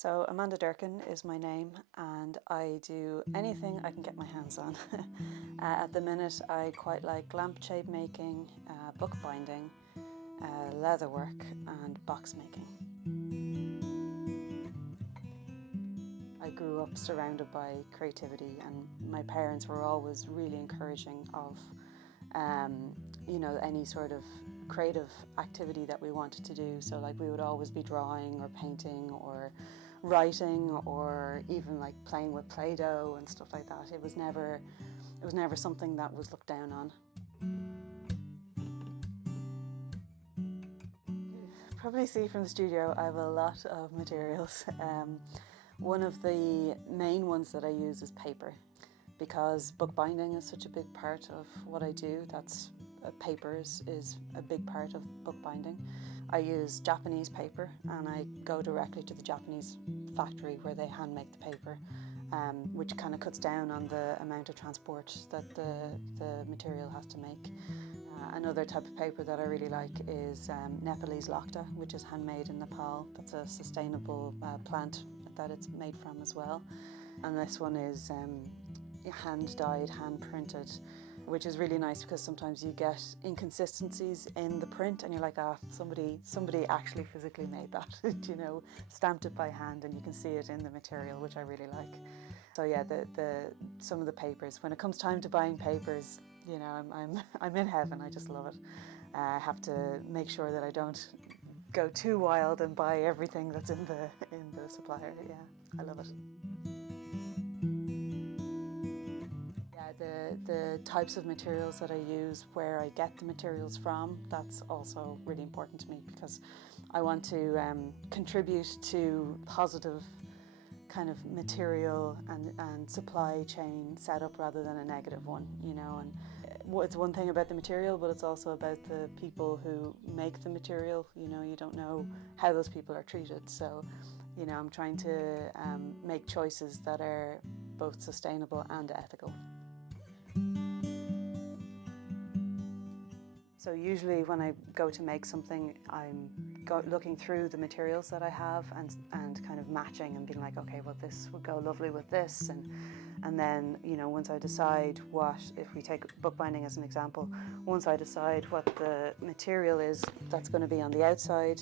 So Amanda Durkan is my name, and I do anything I can get my hands on. At the minute I quite like lampshade making, bookbinding, leatherwork and box making. I grew up surrounded by creativity, and my parents were always really encouraging of any sort of creative activity that we wanted to do. So like we would always be drawing or painting or writing or even like playing with Play-Doh and stuff like that. It was never something that was looked down on. Probably see from the studio I have a lot of materials. One of the main ones that I use is paper, because bookbinding is such a big part of what I do. Papers is a big part of bookbinding. I use Japanese paper, and I go directly to the Japanese factory where they hand make the paper, which kind of cuts down on the amount of transport that the material has to make. Another type of paper that I really like is Nepalese Locta, which is handmade in Nepal. That's a sustainable plant that it's made from as well. And this one is hand-dyed, hand-printed, which is really nice because sometimes you get inconsistencies in the print and you're like, somebody actually physically made that, stamped it by hand, and you can see it in the material, which I really like. So yeah, some of the papers, when it comes time to buying papers, I'm in heaven. I just love it. I have to make sure that I don't go too wild and buy everything that's in the supplier. Yeah, I love it. The types of materials that I use, where I get the materials from, that's also really important to me, because I want to contribute to positive kind of material and supply chain setup rather than a negative one, and it's one thing about the material, but it's also about the people who make the material. You don't know how those people are treated, so I'm trying to make choices that are both sustainable and ethical. So usually when I go to make something, I'm looking through the materials that I have and kind of matching and being like, okay, well, this would go lovely with this, and then once I decide if we take bookbinding as an example, once I decide what the material is that's going to be on the outside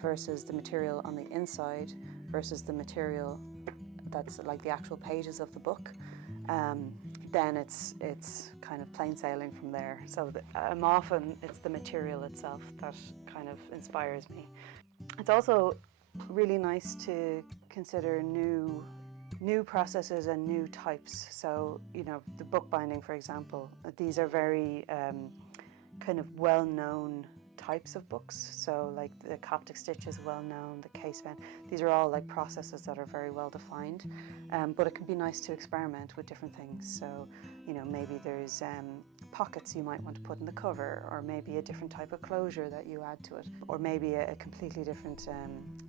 versus the material on the inside versus the material that's like the actual pages of the book, then it's kind of plain sailing from there. So often it's the material itself that kind of inspires me. It's also really nice to consider new processes and new types. So the bookbinding, for example, these are very kind of well-known types of books. So like the Coptic stitch is well known, the case bend, these are all like processes that are very well defined, but it can be nice to experiment with different things. So maybe there's pockets you might want to put in the cover, or maybe a different type of closure that you add to it, or maybe a completely different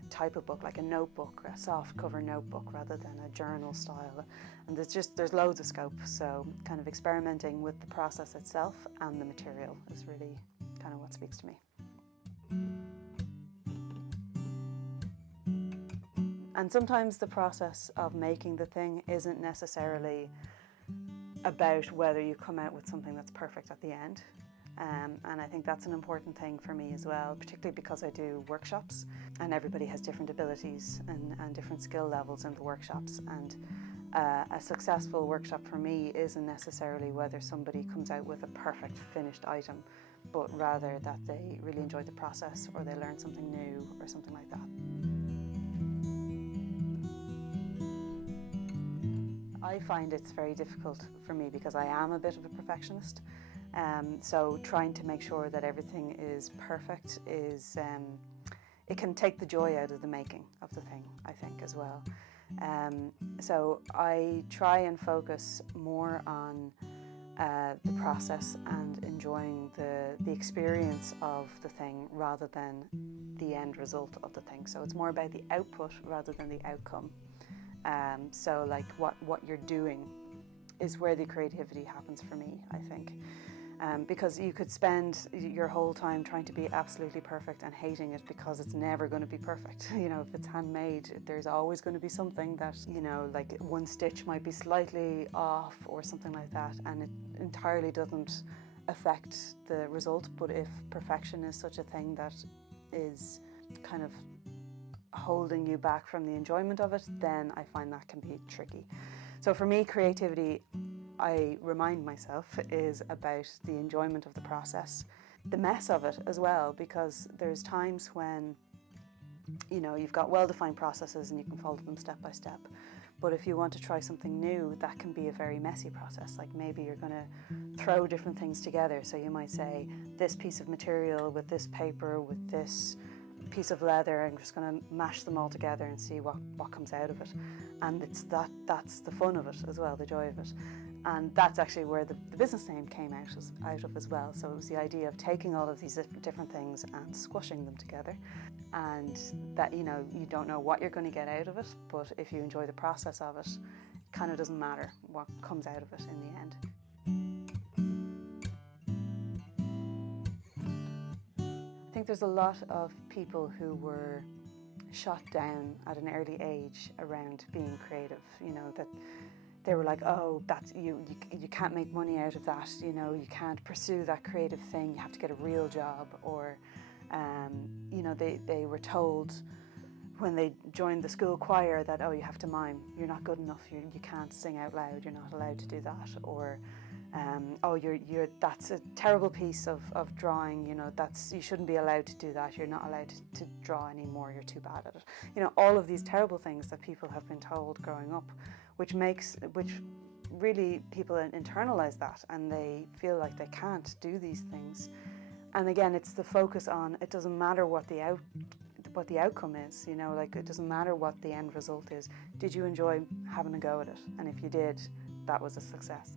type of book, like a notebook, a soft cover notebook rather than a journal style. And there's loads of scope, so kind of experimenting with the process itself and the material is really kind of what speaks to me. And sometimes the process of making the thing isn't necessarily about whether you come out with something that's perfect at the end. And I think that's an important thing for me as well, particularly because I do workshops and everybody has different abilities and different skill levels in the workshops. And a successful workshop for me isn't necessarily whether somebody comes out with a perfect finished item, but rather that they really enjoyed the process, or they learned something new, or something like that. I find it's very difficult for me because I am a bit of a perfectionist. So trying to make sure that everything is perfect it can take the joy out of the making of the thing, I think, as well. So I try and focus more on the process and enjoying the experience of the thing rather than the end result of the thing. So it's more about the output rather than the outcome. So like what you're doing is where the creativity happens for me, I think. Because you could spend your whole time trying to be absolutely perfect and hating it because it's never going to be perfect. You know, if it's handmade, there's always going to be something that, you know, like one stitch might be slightly off or something like that, and it entirely doesn't affect the result. But if perfection is such a thing that is kind of holding you back from the enjoyment of it, then I find that can be tricky. So for me, creativity, I remind myself, is about the enjoyment of the process, the mess of it as well, because there's times when, you know, you've got well-defined processes and you can follow them step by step. But if you want to try something new, that can be a very messy process. Like maybe you're going to throw different things together. So you might say, this piece of material with this paper, with this piece of leather, I'm just going to mash them all together and see what comes out of it. And that's the fun of it as well, the joy of it. And that's actually where the business name came out of as well. So it was the idea of taking all of these different things and squashing them together. And that, you know, you don't know what you're going to get out of it, but if you enjoy the process of it, it kind of doesn't matter what comes out of it in the end. I think there's a lot of people who were shot down at an early age around being creative, you know, that they were like, oh, that's you can't make money out of that, you know, you can't pursue that creative thing, you have to get a real job. Or, you know, they were told when they joined the school choir that, oh, you have to mime, you're not good enough, you can't sing out loud, you're not allowed to do that. Or, oh, that's a terrible piece of drawing, you know, you shouldn't be allowed to do that, you're not allowed to draw anymore, you're too bad at it. You know, all of these terrible things that people have been told growing up, which really people internalize that and they feel like they can't do these things. And again, it's the focus on, it doesn't matter what the outcome is, you know, like it doesn't matter what the end result is. Did you enjoy having a go at it? And if you did, that was a success.